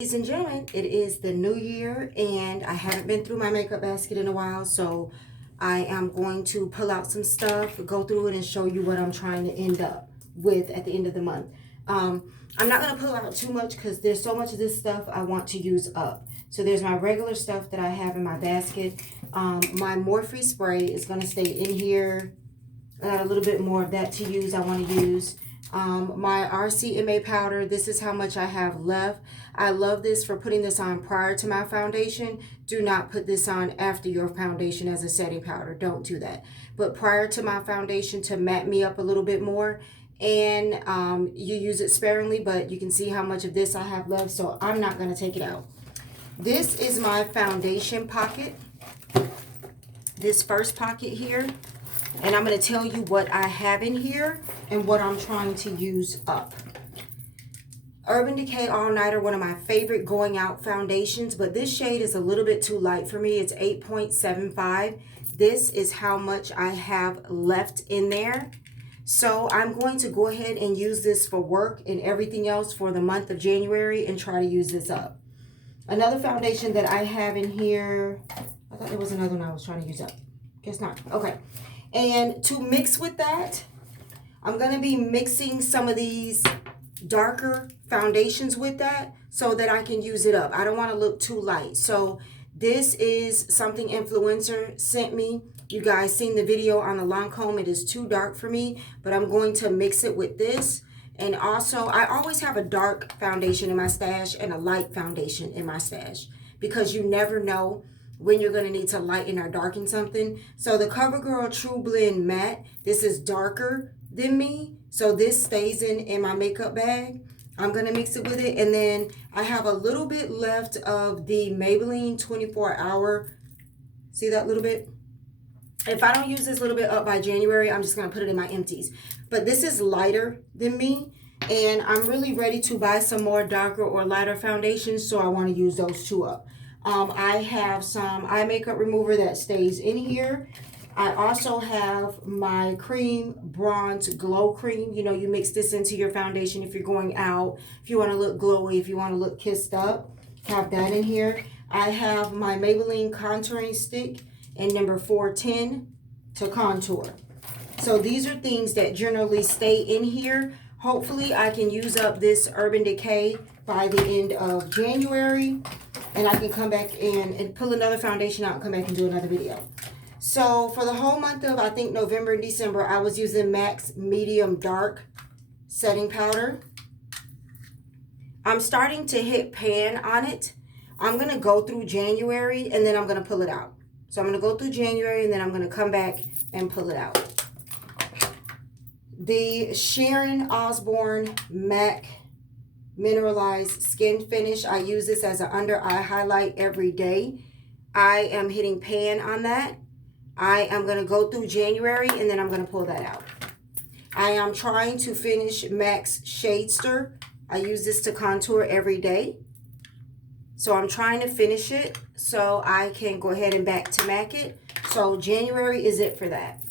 Ladies and gentlemen, it is the new year and I haven't been through my makeup basket in a while, so I am going to pull out some stuff, go through it, and show you what I'm trying to end up with at the end of the month. I'm not going to pull out too much because there's so much of this stuff I want to use up. So there's my regular stuff that I have in my basket. My Morphe spray is going to stay in here. I got a little bit more of that to use. I want to use my RCMA powder. This is how much I have left. I love this for putting this on prior to my foundation. Do not put this on after your foundation as a setting powder. Don't do that. But prior to my foundation to matte me up a little bit more. And you use it sparingly, but you can see how much of this I have left, so I'm not going to take it out. This is my foundation pocket. This first pocket here. And I'm going to tell you what I have in here and what I'm trying to use up. Urban Decay All Nighter, one of my favorite going out foundations, but this shade is a little bit too light for me. It's 8.75. This is how much I have left in there. So I'm going to go ahead and use this for work and everything else for the month of January and try to use this up. Another foundation that I have in here, I thought there was another one I was trying to use up. Guess not. Okay. And to mix with that, I'm going to be mixing some of these darker foundations with that so that I can use it up. I don't want to look too light. So this is something influencer sent me. You guys seen the video on the Lancome. It is too dark for me, but I'm going to mix it with this. And also, I always have a dark foundation in my stash and a light foundation in my stash because you never know when you're going to need to lighten or darken something. So the CoverGirl True Blend Matte, this is darker than me. So this stays in my makeup bag. I'm going to mix it with it. And then I have a little bit left of the Maybelline 24 Hour. See that little bit? If I don't use this little bit up by January, I'm just going to put it in my empties. But this is lighter than me. And I'm really ready to buy some more darker or lighter foundations. So I want to use those two up. I have some eye makeup remover that stays in here. I also have my cream bronze glow cream. You know, you mix this into your foundation if you're going out, if you want to look glowy, if you want to look kissed up, have that in here. I have my Maybelline contouring stick in number 410 to contour. So these are things that generally stay in here. Hopefully I can use up this Urban Decay by the end of January. And I can come back in and pull another foundation out and come back and do another video. So for the whole month of, I think, November and December, I was using MAC's Medium Dark Setting Powder. I'm starting to hit pan on it. I'm going to go through January and then I'm going to pull it out. So I'm going to go through January and then I'm going to come back and pull it out. The Sharon Osbourne MAC Mineralized Skin Finish. I use this as an under eye highlight every day. I am hitting pan on that. I am going to go through January and then I'm going to pull that out. I am trying to finish MAC's Shadester. I use this to contour every day. So I'm trying to finish it so I can go ahead and back to MAC it. So January is it for that.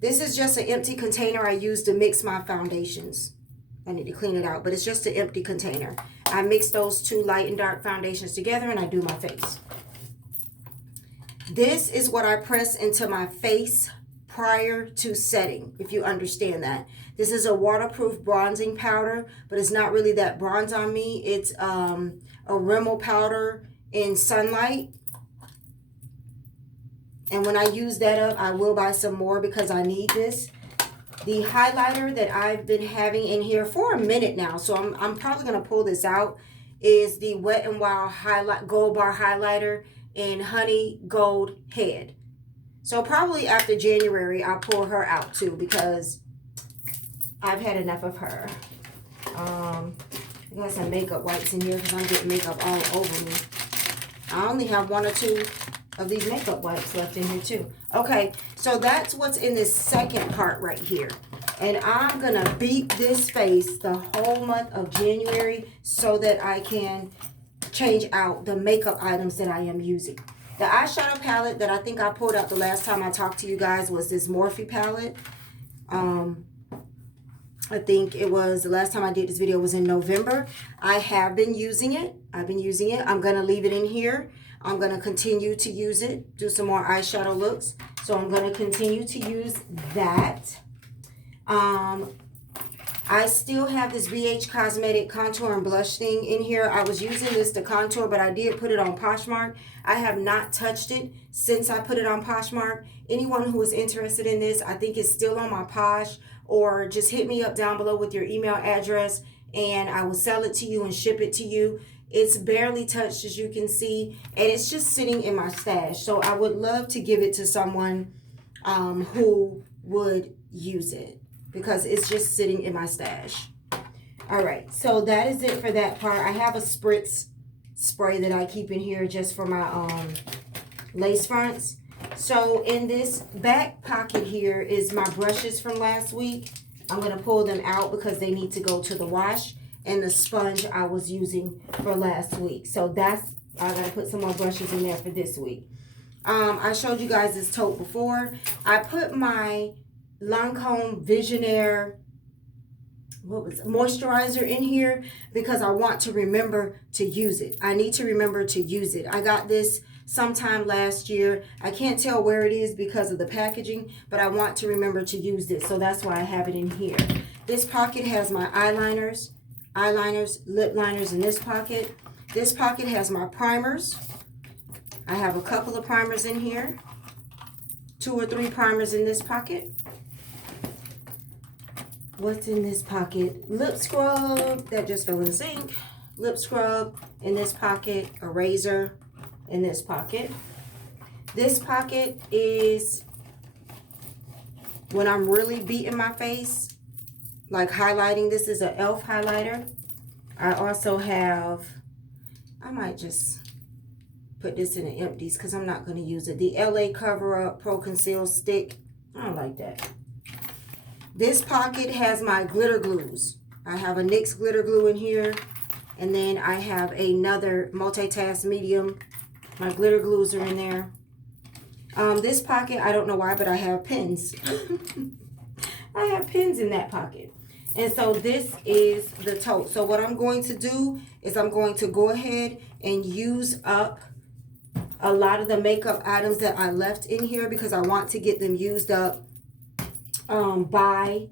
This is just an empty container I use to mix my foundations. I need to clean it out, but it's just an empty container. I mix those two light and dark foundations together and I do my face. This is what I press into my face prior to setting, if you understand that. This is a waterproof bronzing powder, but it's not really that bronze on me. It's a Rimmel powder in sunlight. And when I use that up, I will buy some more because I need this. The highlighter that I've been having in here for a minute now, so I'm probably going to pull this out, is the Wet n Wild Gold Bar Highlighter in Honey Gold Head. So probably after January, I'll pull her out too because I've had enough of her. I got some makeup wipes in here because I'm getting makeup all over me. I only have one or two of these makeup wipes left in here too. Okay, so that's what's in this second part right here. And I'm going to beat this face the whole month of January so that I can change out the makeup items that I am using. The eyeshadow palette that I think I pulled out the last time I talked to you guys was this Morphe palette. I think it was the last time I did this video was in November. I have been using it. I'm going to leave it in here. I'm going to continue to use it, do some more eyeshadow looks. So I'm going to continue to use that. I still have this BH Cosmetic contour and blush thing in here. I was using this to contour, but I did put it on Poshmark. I have not touched it since I put it on Poshmark. Anyone who is interested in this, I think it's still on my Posh, or just hit me up down below with your email address and I will sell it to you and ship it to you. It's barely touched, as you can see, and it's just sitting in my stash. So I would love to give it to someone who would use it, because it's just sitting in my stash. All right, so that is it for that part. I have a spritz spray that I keep in here just for my lace fronts. So in this back pocket here is my brushes from last week. I'm going to pull them out because they need to go to the wash, and the sponge I was using for last week. So that's, I got to put some more brushes in there for this week. I showed you guys this tote before. I put my Lancome Visionaire moisturizer in here because I want to remember to use it. I need to remember to use it. I got this sometime last year. I can't tell where it is because of the packaging, but I want to remember to use this, so that's why I have it in here. This pocket has my eyeliners, lip liners in this pocket. This pocket has my primers. I have a couple of primers in here, 2 or 3 primers in this pocket. What's in this pocket? Lip scrub that just fell in the sink. Lip scrub in this pocket. A razor in this pocket. This pocket is when I'm really beating my face, like highlighting. This is an e.l.f. highlighter. I also have, I might just put this in the empties because I'm not going to use it. The LA Cover Up Pro Conceal Stick. I don't like that. This pocket has my glitter glues. I have a NYX glitter glue in here. And then I have another Multitask Medium. My glitter glues are in there. This pocket, I don't know why, but I have pins. I have pins in that pocket. And so this is the tote. So what I'm going to do is I'm going to go ahead and use up a lot of the makeup items that I left in here because I want to get them used up by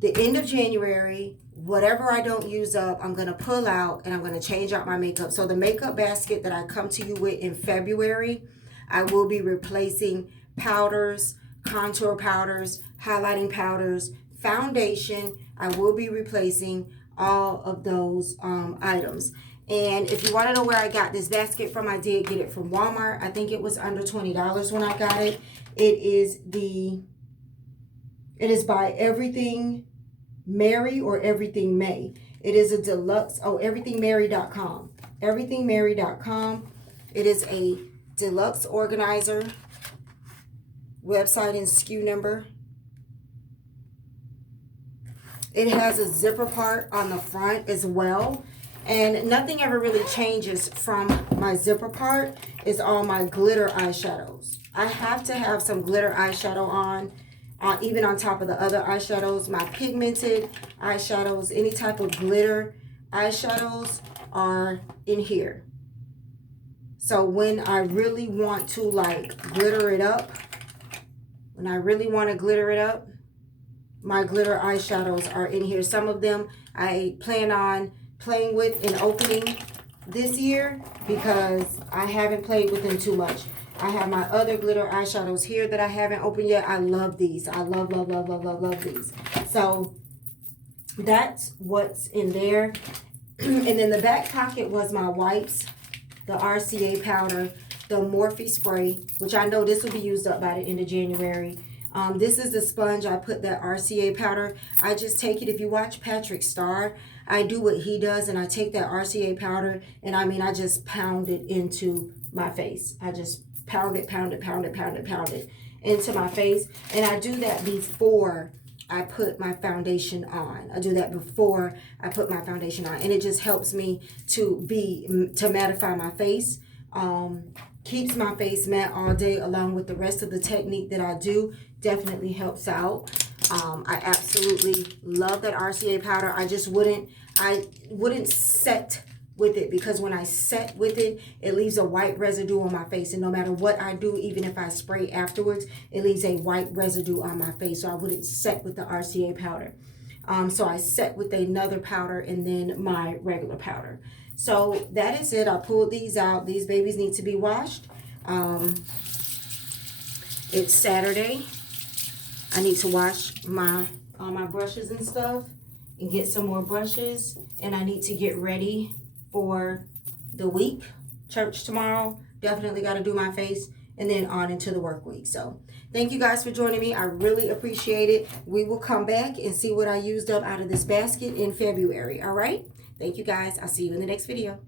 the end of January. Whatever I don't use up, I'm going to pull out and I'm going to change out my makeup. So the makeup basket that I come to you with in February, I will be replacing powders, contour powders, highlighting powders, foundation. I will be replacing all of those items. And if you want to know where I got this basket from, I did get it from Walmart. I think it was under $20 when I got it. It is by Everything Mary or Everything May. It is a deluxe, everythingmary.com. Everythingmary.com. It is a deluxe organizer, website and SKU number. It has a zipper part on the front as well. And nothing ever really changes from my zipper part. It's all my glitter eyeshadows. I have to have some glitter eyeshadow on. Even on top of the other eyeshadows, my pigmented eyeshadows, any type of glitter eyeshadows are in here. So when I really want to like glitter it up, my glitter eyeshadows are in here. Some of them I plan on playing with and opening this year because I haven't played with them too much. I have my other glitter eyeshadows here that I haven't opened yet. I love these. I love these. So that's what's in there. And then the back pocket was my wipes, the RCA powder, the Morphe spray, which I know this will be used up by the end of January. This is the sponge. I put that RCA powder. I just take it. If you watch Patrick Starr, I do what he does, and I take that RCA powder, and I just pound it into my face. I just pound it into my face. And I do that before I put my foundation on. I do that before I put my foundation on. And it just helps me to mattify my face. Keeps my face matte all day, along with the rest of the technique that I do. Definitely helps out. I absolutely love that RCA powder. I wouldn't set with it, because when I set with it, it leaves a white residue on my face, and no matter what I do, even if I spray afterwards, it leaves a white residue on my face. So I wouldn't set with the RCA powder. So I set with another powder and then my regular powder. So that is it. I pulled these out. These babies need to be washed. It's Saturday. I need to wash all my brushes and stuff and get some more brushes. And I need to get ready for the week. Church tomorrow. Definitely got to do my face. And then on into the work week. So thank you guys for joining me. I really appreciate it. We will come back and see what I used up out of this basket in February. All right. Thank you guys. I'll see you in the next video.